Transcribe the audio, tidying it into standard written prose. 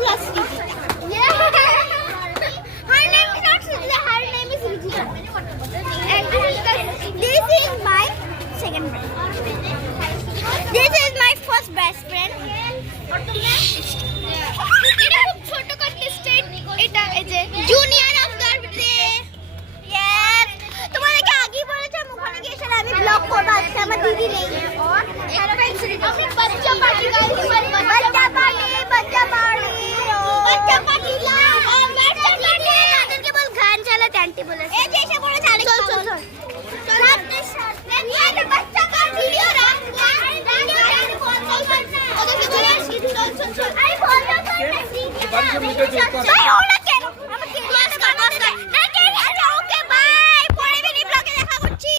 plus Sriti. Yeah. Her name is not Sriti. Her name is Sriti. And this is my second friend. This is my first best friend. এটা খুব ছোট contestant. এটা এই যে junior of the day. Yes. তোমাদেরকে আগেই বলেছিলাম ওখানে গিয়ে এসে আমি ব্লগ করব আজকে আমার দিদি নেই। और हेलो फ्रेंड्स हम बच्चा पार्टी कर रहे हैं। बच्चा पार्टी बच्चा पार्टी ला बच्चा पार्टी তাদেরকে বল গান চালাতে আন্টি বলেছে। এই যে এসে পড়ে চল চল চল চল আপনি ये बच्चा का वीडियो रख ওদেরকে বলে চল চল চল আরে বল না